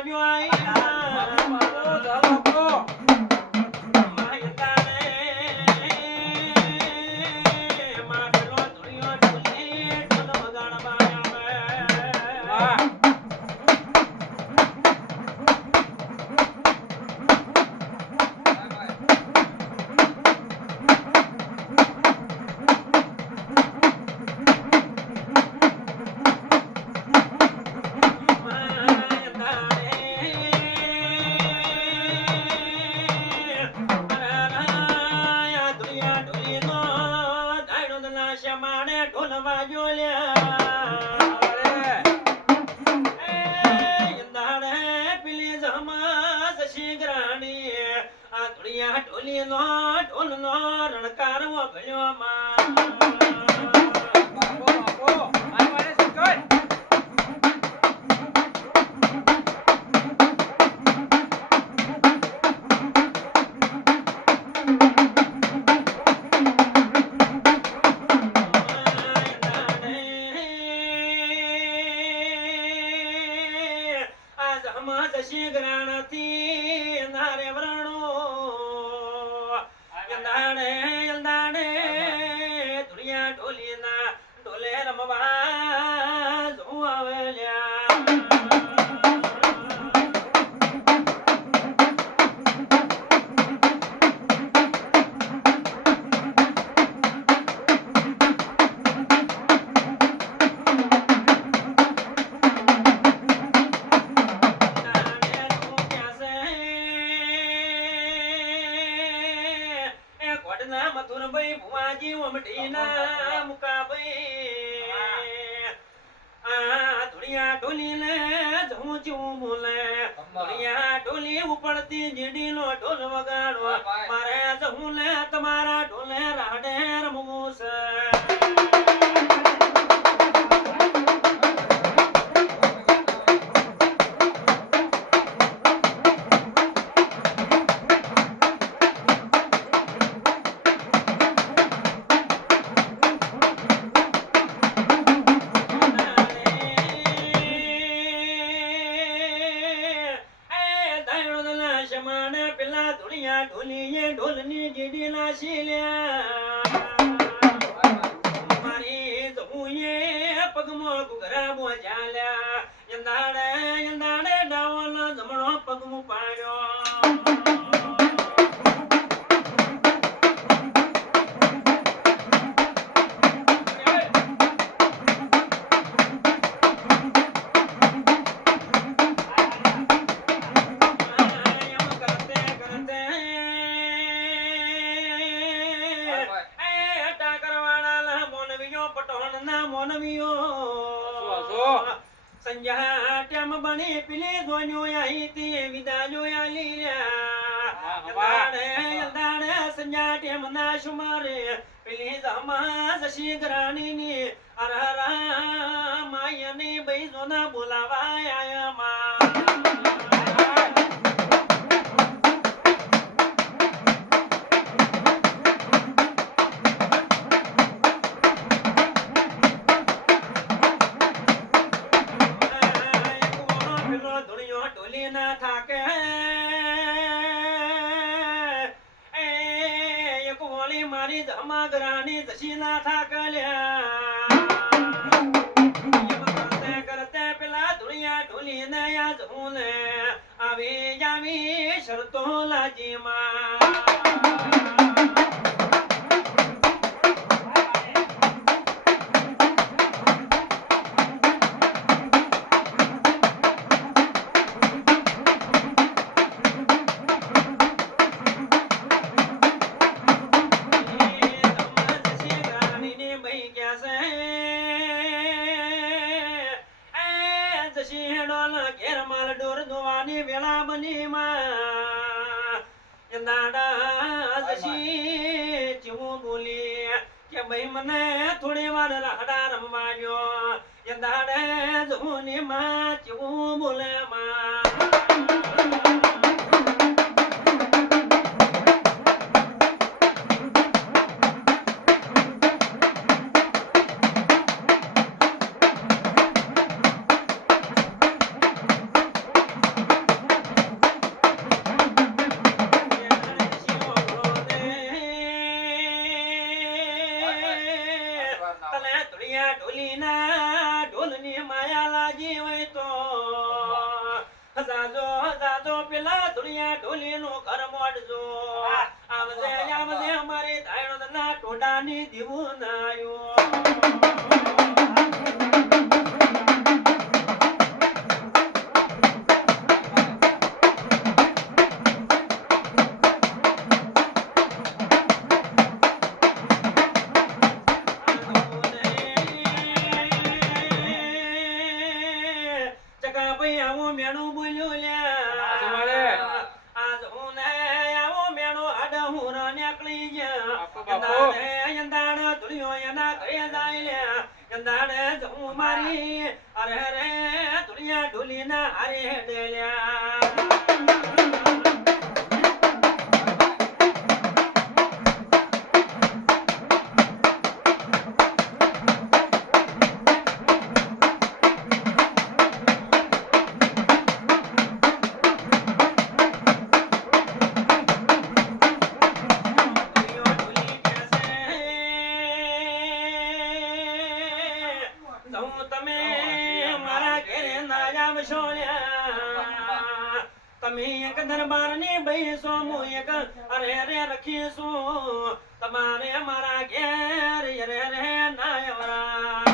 જોજો ઢોલી નો ઢોલ નો રણકારવો ભણ્યો શશી ગ્રાણથી નારે વરણો યંદાણે ધુરિયા ઢોલીના ઢોલે રમવા જો આવેલ્યા મથુરભાઈ ભુવાજી ઉમટીના મુકાભાઈ આ ધુરિયા ઢોલીને જવું છું બોલે ધુરિયા ઢોલી ઉપડતી જીડીનો ઢોલ વગાડો મારે જવું લે તમારા ઢોલે રાડે રમવું છે પેલા ધુરિયા ઢોલીએ ઢોલની જીડી નાશીલ્યા મારી જમુએ પગમાં ઘુઘરા બોજાલ્યા યંદાડે ડાવલ જમણો પગમું પાડ્યો સંજાટ્યમ બની પીલી ધોન્યો આહીતી વિદા જોયા લીલ્યા યંદાડે સંજાટ્યમ ના શુમારે પીલી જમા જશી ગ્રાણીની અરહરા માયની બૈજોના બોલાવાયા માં ના થાકે એક ઓલી મારી ધમા ગ્રાણી દશી ના થાકલ્યા કરતે પેલા ધુરિયા ઢોલી ને યાદ હું ને આવી જાવી શરતો લાજી માં ઘેર માલ ડોર દોવાની વેળા બની માં યંદાડા જશી ચીવું બોલી કે ભાઈ મને થોડી વાર રાહડા રમવાજો યંદાડે જુની માં ચીવું બોલે માં ઢોલીના ઢોલની માયા લાગી હોય તો જાજો જાજો પેલા ધુલિયા ઢોલીનું ઘર મોડજો આવજે અમારી ધાયણના ટોડાની દીવું નાયો મેણું બોલ્યો લે આજ હું ને આવો મેણો આડા હું નીકળી ગયા યંદાણ ધુલિયો એના ઘરે જાય લે યંદાણ જવું મારી અરે રે ધુલિયા ઢોલીના હારે ડેલ્યા તમે એક દરબાર ની બેસો હું એક અરે રે રખીશું તમારે મારા ઘેર રે ના